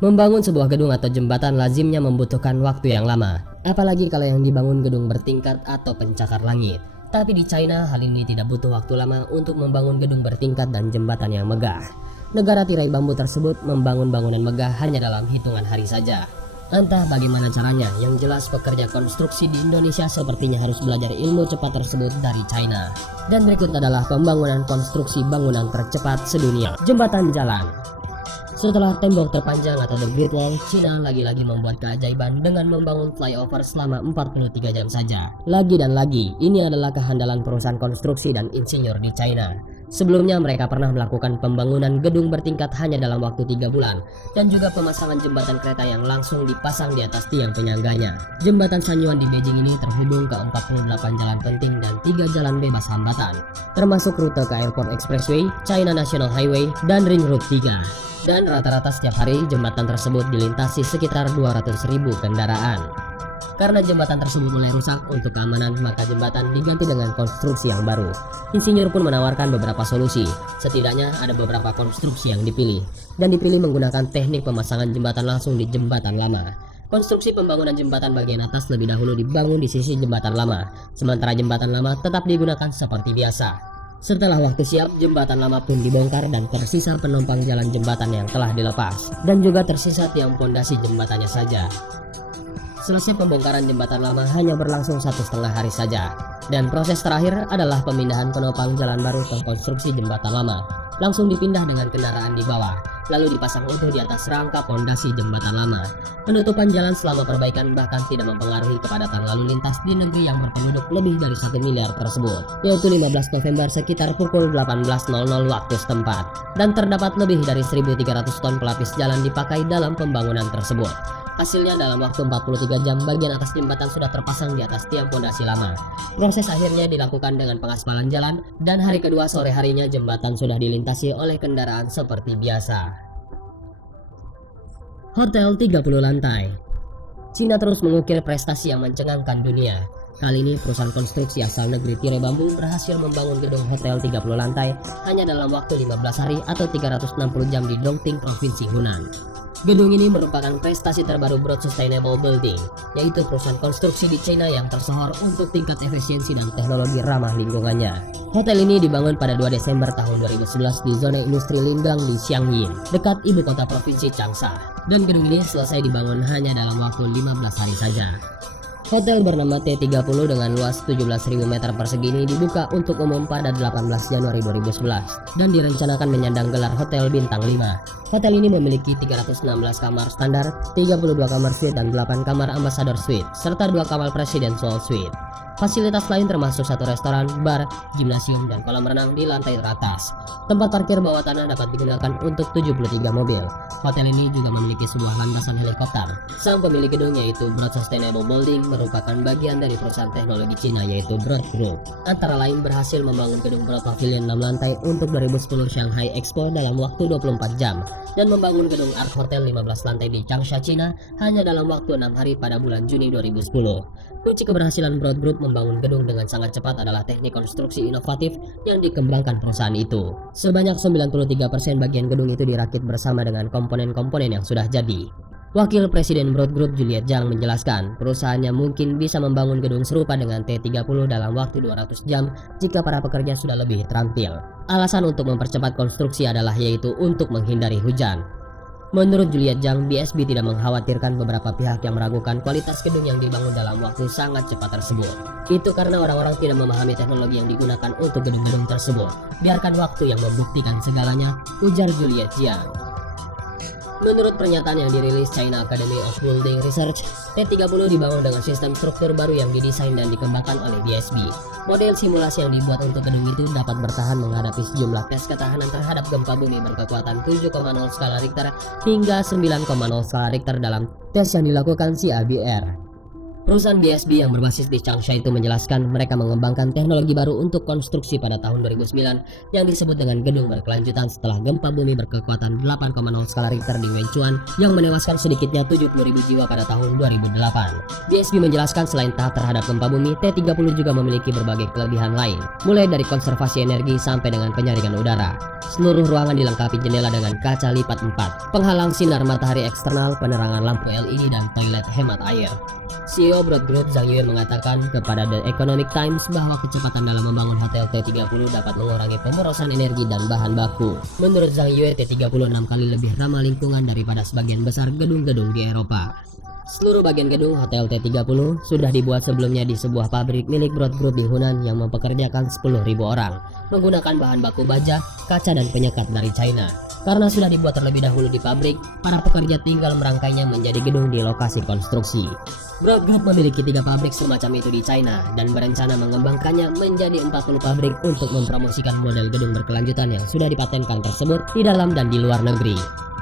Membangun sebuah gedung atau jembatan lazimnya membutuhkan waktu yang lama, apalagi kalau yang dibangun gedung bertingkat atau pencakar langit. Tapi di China, hal ini tidak butuh waktu lama untuk membangun gedung bertingkat dan jembatan yang megah. Negara tirai bambu tersebut membangun bangunan megah hanya dalam hitungan hari saja. Entah bagaimana caranya, yang jelas pekerja konstruksi di Indonesia sepertinya harus belajar ilmu cepat tersebut dari China. Dan berikut adalah pembangunan konstruksi bangunan tercepat sedunia, jembatan jalan. Setelah tembok terpanjang atau The Great Wall, China lagi-lagi membuat keajaiban dengan membangun flyover selama 43 jam saja. Lagi dan lagi, ini adalah kehandalan perusahaan konstruksi dan insinyur di China. Sebelumnya mereka pernah melakukan pembangunan gedung bertingkat hanya dalam waktu 3 bulan, dan juga pemasangan jembatan kereta yang langsung dipasang di atas tiang penyangganya. Jembatan Sanyuan di Beijing ini terhubung ke 48 jalan penting dan 3 jalan bebas hambatan, termasuk rute ke Airport Expressway, China National Highway, dan Ring Road 3. Dan rata-rata setiap hari jembatan tersebut dilintasi sekitar 200.000 kendaraan. Karena jembatan tersebut mulai rusak, untuk keamanan maka jembatan diganti dengan konstruksi yang baru. Insinyur pun menawarkan beberapa solusi. Setidaknya ada beberapa konstruksi yang dipilih, dan dipilih menggunakan teknik pemasangan jembatan langsung di jembatan lama. Konstruksi pembangunan jembatan bagian atas lebih dahulu dibangun di sisi jembatan lama, sementara jembatan lama tetap digunakan seperti biasa. Setelah waktu siap, jembatan lama pun dibongkar dan tersisa penumpang jalan jembatan yang telah dilepas, dan juga tersisa tiang pondasi jembatannya saja. Selesai pembongkaran jembatan lama hanya berlangsung 1,5 hari saja, dan proses terakhir adalah pemindahan penopang jalan baru ke konstruksi jembatan lama. Langsung dipindah dengan kendaraan di bawah, lalu dipasang utuh di atas rangka pondasi jembatan lama. Penutupan jalan selama perbaikan bahkan tidak mempengaruhi kepadatan lalu lintas di negeri yang berpenduduk lebih dari 1 miliar tersebut, yaitu 15 November sekitar pukul 18.00 waktu setempat, dan terdapat lebih dari 1.300 ton pelapis jalan dipakai dalam pembangunan tersebut. Hasilnya dalam waktu 43 jam bagian atas jembatan sudah terpasang di atas tiang pondasi lama. Proses akhirnya dilakukan dengan pengaspalan jalan, dan hari kedua sore harinya jembatan sudah dilintasi oleh kendaraan seperti biasa. Hotel 30 lantai. Cina terus mengukir prestasi yang mencengangkan dunia. Kali ini perusahaan konstruksi asal negeri tirai bambu berhasil membangun gedung hotel 30 lantai hanya dalam waktu 15 hari atau 360 jam di Dongting, Provinsi Hunan. Gedung ini merupakan prestasi terbaru Broad Sustainable Building, yaitu perusahaan konstruksi di China yang tersohor untuk tingkat efisiensi dan teknologi ramah lingkungannya. Hotel ini dibangun pada 2 Desember tahun 2011 di zona industri Lingang di Xiangyin, dekat ibu kota provinsi Changsha. Dan gedung ini selesai dibangun hanya dalam waktu 15 hari saja. Hotel bernama T30 dengan luas 17.000 meter persegi ini dibuka untuk umum pada 18 Januari 2011 dan direncanakan menyandang gelar Hotel Bintang 5. Hotel ini memiliki 316 kamar standar, 32 kamar suite dan 8 kamar ambassador suite, serta 2 kamar presidential suite. Fasilitas lain termasuk 1 restoran, bar, gimnasium, dan kolam renang di lantai teratas. Tempat parkir bawah tanah dapat digunakan untuk 73 mobil. Hotel ini juga memiliki sebuah landasan helikopter. Sang pemilik gedung yaitu Broad Sustainable Building merupakan bagian dari perusahaan teknologi Cina yaitu Broad Group. Antara lain berhasil membangun gedung Broad Pavilion 6 lantai untuk 2010 Shanghai Expo dalam waktu 24 jam dan membangun gedung Art Hotel 15 lantai di Changsha, Cina hanya dalam waktu 6 hari pada bulan Juni 2010. Kunci keberhasilan Broad Group membangun gedung dengan sangat cepat adalah teknik konstruksi inovatif yang dikembangkan perusahaan itu. Sebanyak 93% bagian gedung itu dirakit bersama dengan komponen-komponen yang sudah jadi. Wakil Presiden Broad Group Juliet Zhang menjelaskan, perusahaannya mungkin bisa membangun gedung serupa dengan T30 dalam waktu 200 jam jika para pekerja sudah lebih terampil. Alasan untuk mempercepat konstruksi adalah yaitu untuk menghindari hujan. Menurut Juliet Zhang, BSB tidak mengkhawatirkan beberapa pihak yang meragukan kualitas gedung yang dibangun dalam waktu sangat cepat tersebut. Itu karena orang-orang tidak memahami teknologi yang digunakan untuk gedung-gedung tersebut. Biarkan waktu yang membuktikan segalanya, ujar Juliet Zhang. Menurut pernyataan yang dirilis China Academy of Building Research, T30 dibangun dengan sistem struktur baru yang didesain dan dikembangkan oleh BSB. Model simulasi yang dibuat untuk gedung itu dapat bertahan menghadapi sejumlah tes ketahanan terhadap gempa bumi berkekuatan 7,0 skala Richter hingga 9,0 skala Richter dalam tes yang dilakukan CABR. Perusahaan BSB yang berbasis di Changsha itu menjelaskan mereka mengembangkan teknologi baru untuk konstruksi pada tahun 2009 yang disebut dengan gedung berkelanjutan setelah gempa bumi berkekuatan 8,0 skala Richter di Wenchuan yang menewaskan sedikitnya 70.000 jiwa pada tahun 2008. BSB menjelaskan selain taat terhadap gempa bumi, T30 juga memiliki berbagai kelebihan lain, mulai dari konservasi energi sampai dengan penyaringan udara. Seluruh ruangan dilengkapi jendela dengan kaca lipat 4, penghalang sinar matahari eksternal, penerangan lampu LED, dan toilet hemat air. CEO Broad Group Zhang Yue mengatakan kepada The Economic Times bahwa kecepatan dalam membangun hotel T30 dapat mengurangi pemborosan energi dan bahan baku. Menurut Zhang Yue, T30 6 kali lebih ramah lingkungan daripada sebagian besar gedung-gedung di Eropa. Seluruh bagian gedung Hotel T30 sudah dibuat sebelumnya di sebuah pabrik milik Broad Group di Hunan yang mempekerjakan 10.000 orang, menggunakan bahan baku baja, kaca, dan penyekat dari China. Karena sudah dibuat terlebih dahulu di pabrik, para pekerja tinggal merangkainya menjadi gedung di lokasi konstruksi. Broad Group memiliki 3 pabrik semacam itu di China dan berencana mengembangkannya menjadi 40 pabrik untuk mempromosikan model gedung berkelanjutan yang sudah dipatenkan tersebut di dalam dan di luar negeri.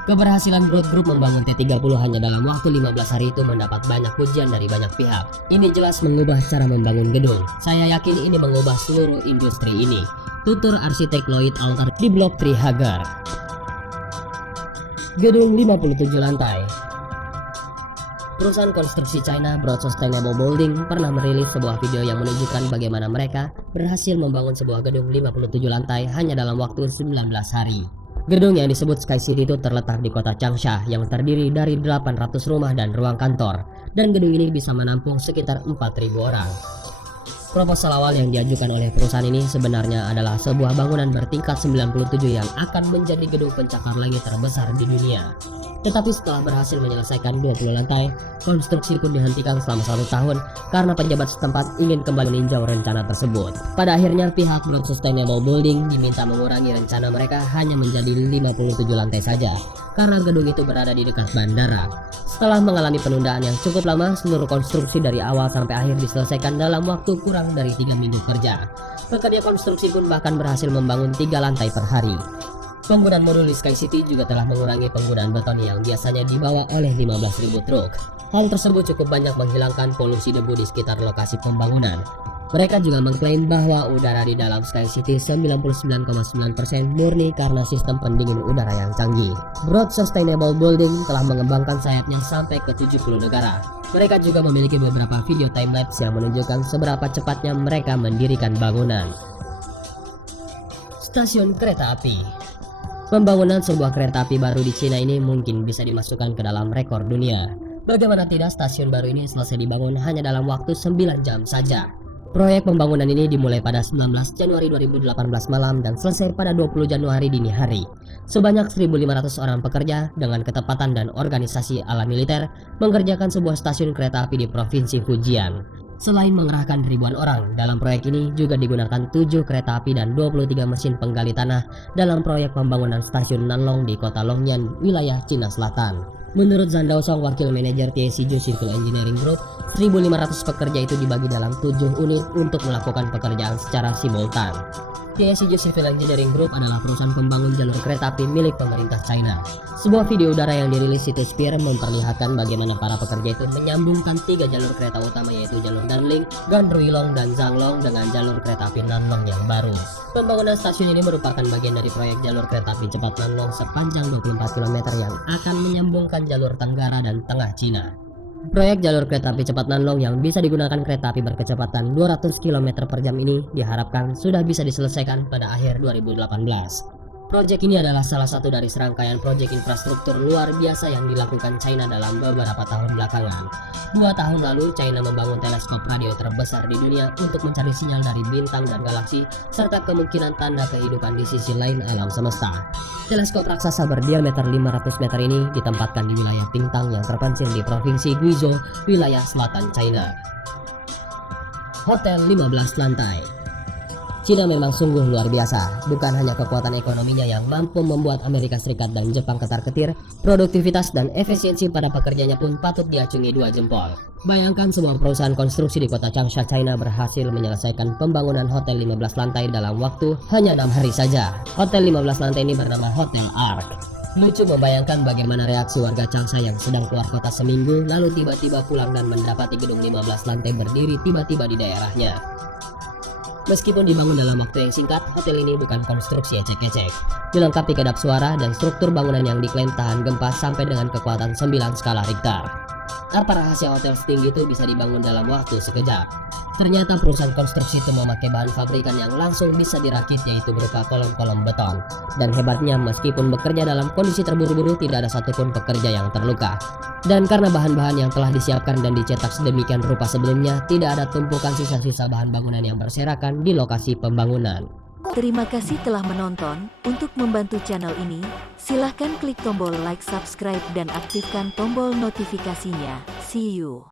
Keberhasilan Broad Group membangun T30 hanya dalam waktu 15 hari itu mendapat banyak pujian dari banyak pihak. Ini jelas mengubah cara membangun gedung. Saya yakin ini mengubah seluruh industri ini. Tutur arsitek Lloyd Alter di blog Trihagar. Gedung 57 lantai. Perusahaan konstruksi China Broad Sustainable Building pernah merilis sebuah video yang menunjukkan bagaimana mereka berhasil membangun sebuah gedung 57 lantai hanya dalam waktu 19 hari. Gedung yang disebut Sky City itu terletak di kota Changsha yang terdiri dari 800 rumah dan ruang kantor, dan gedung ini bisa menampung sekitar 4.000 orang. Proposal awal yang diajukan oleh perusahaan ini sebenarnya adalah sebuah bangunan bertingkat 97 yang akan menjadi gedung pencakar langit terbesar di dunia. Tetapi setelah berhasil menyelesaikan 20 lantai, konstruksi pun dihentikan selama 1 tahun karena pejabat setempat ingin kembali meninjau rencana tersebut. Pada akhirnya pihak Broad Sustainable Building diminta mengurangi rencana mereka hanya menjadi 57 lantai saja karena gedung itu berada di dekat bandara. Setelah mengalami penundaan yang cukup lama, seluruh konstruksi dari awal sampai akhir diselesaikan dalam waktu kurang dari 3 minggu kerja. Pekerja konstruksi pun bahkan berhasil membangun 3 lantai per hari. Penggunaan modul di Sky City juga telah mengurangi penggunaan beton yang biasanya dibawa oleh 15.000 truk. Hal tersebut cukup banyak menghilangkan polusi debu di sekitar lokasi pembangunan. Mereka juga mengklaim bahwa udara di dalam Sky City 99,9% murni karena sistem pendingin udara yang canggih. Broad Sustainable Building telah mengembangkan sayapnya sampai ke 70 negara. Mereka juga memiliki beberapa video timelapse yang menunjukkan seberapa cepatnya mereka mendirikan bangunan. Stasiun kereta api. Pembangunan sebuah kereta api baru di Cina ini mungkin bisa dimasukkan ke dalam rekor dunia. Bagaimana tidak, stasiun baru ini selesai dibangun hanya dalam waktu 9 jam saja. Proyek pembangunan ini dimulai pada 19 Januari 2018 malam dan selesai pada 20 Januari dini hari. Sebanyak 1.500 orang pekerja dengan ketepatan dan organisasi ala militer mengerjakan sebuah stasiun kereta api di Provinsi Fujian. Selain mengerahkan ribuan orang, dalam proyek ini juga digunakan 7 kereta api dan 23 mesin penggali tanah dalam proyek pembangunan stasiun Nanlong di kota Longyan, wilayah Cina Selatan. Menurut Zhang Daosong, wakil manajer TSCJ Civil Engineering Group, 1.500 pekerja itu dibagi dalam 7 unit untuk melakukan pekerjaan secara simultan. TSCJ Civil Engineering Group adalah perusahaan pembangun jalur kereta api milik pemerintah China. Sebuah video udara yang dirilis situs Spear memperlihatkan bagaimana para pekerja itu menyambungkan 3 jalur kereta utama, yaitu jalur Danling, Ganruilong, dan Zanglong dengan jalur kereta api Nanlong yang baru. Pembangunan stasiun ini merupakan bagian dari proyek jalur kereta api cepat Nanlong sepanjang 24 km yang akan menyambungkan jalur Tenggara dan Tengah Cina. Proyek jalur kereta api cepat Nanlong yang bisa digunakan kereta api berkecepatan 200 km per jam ini diharapkan sudah bisa diselesaikan pada akhir 2018. Proyek ini adalah salah satu dari serangkaian proyek infrastruktur luar biasa yang dilakukan China dalam beberapa tahun belakangan. 2 tahun lalu, China membangun teleskop radio terbesar di dunia untuk mencari sinyal dari bintang dan galaksi, serta kemungkinan tanda kehidupan di sisi lain alam semesta. Teleskop raksasa berdiameter 500 meter ini ditempatkan di wilayah Pingtang yang terpencil di Provinsi Guizhou, wilayah selatan China. Hotel 15 lantai. Cina memang sungguh luar biasa, bukan hanya kekuatan ekonominya yang mampu membuat Amerika Serikat dan Jepang ketar-ketir, produktivitas dan efisiensi pada pekerjanya pun patut diacungi 2 jempol. Bayangkan sebuah perusahaan konstruksi di kota Changsha, China berhasil menyelesaikan pembangunan hotel 15 lantai dalam waktu hanya 6 hari saja. Hotel 15 lantai ini bernama Hotel Ark. Lucu membayangkan bagaimana reaksi warga Changsha yang sedang keluar kota seminggu lalu tiba-tiba pulang dan mendapati gedung 15 lantai berdiri tiba-tiba di daerahnya. Meskipun dibangun dalam waktu yang singkat, hotel ini bukan konstruksi ecek-ecek. Dilengkapi kedap suara dan struktur bangunan yang diklaim tahan gempa sampai dengan kekuatan 9 skala Richter. Apa rahasia hotel setinggi itu bisa dibangun dalam waktu sekejap? Ternyata perusahaan konstruksi itu memakai bahan pabrikan yang langsung bisa dirakit, yaitu berupa kolom-kolom beton. Dan hebatnya, meskipun bekerja dalam kondisi terburu-buru, tidak ada satupun pekerja yang terluka. Dan karena bahan-bahan yang telah disiapkan dan dicetak sedemikian rupa sebelumnya, tidak ada tumpukan sisa-sisa bahan bangunan yang berserakan di lokasi pembangunan. Terima kasih telah menonton. Untuk membantu channel ini, silahkan klik tombol like, subscribe, dan aktifkan tombol notifikasinya. See you.